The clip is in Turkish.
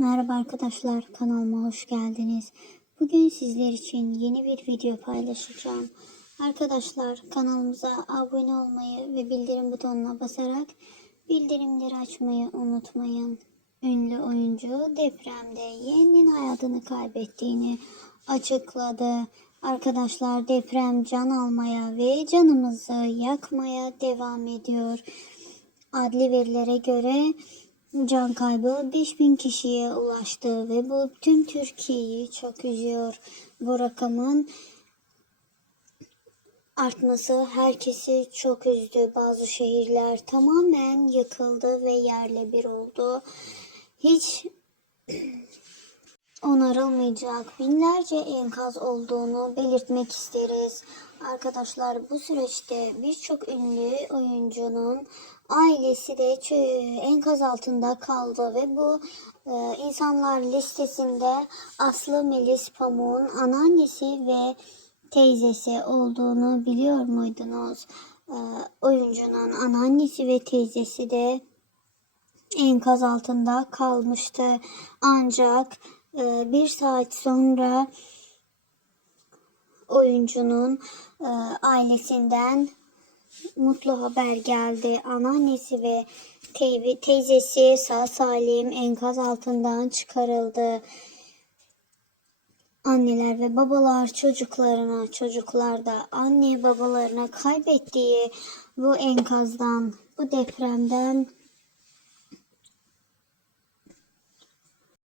Merhaba arkadaşlar kanalıma hoş geldiniz. Bugün sizler için yeni bir video paylaşacağım. Arkadaşlar kanalımıza abone olmayı ve bildirim butonuna basarak bildirimleri açmayı unutmayın. Ünlü oyuncu depremde yeğeninin hayatını kaybettiğini açıkladı. Arkadaşlar deprem can almaya ve canımızı yakmaya devam ediyor. Adli verilere göre can kaybı 5000 kişiye ulaştı ve bu tüm Türkiye'yi çok üzüyor. Bu rakamın artması herkesi çok üzdü. Bazı şehirler tamamen yıkıldı ve yerle bir oldu. Hiç onarılmayacak binlerce enkaz olduğunu belirtmek isteriz. Arkadaşlar bu süreçte birçok ünlü oyuncunun ailesi de enkaz altında kaldı ve bu e, insanlar listesinde Aslı Melis Pamuk'un anneannesi ve teyzesi olduğunu biliyor muydunuz? E, oyuncunun anneannesi ve teyzesi de enkaz altında kalmıştı. Ancak e, bir saat sonra oyuncunun e, ailesinden mutlu haber geldi. Anneannesi ve teybi, teyzesi sağ salim enkaz altından çıkarıldı. Anneler ve babalar çocuklarına, çocuklar da anne babalarına kaybettiği bu enkazdan, bu depremden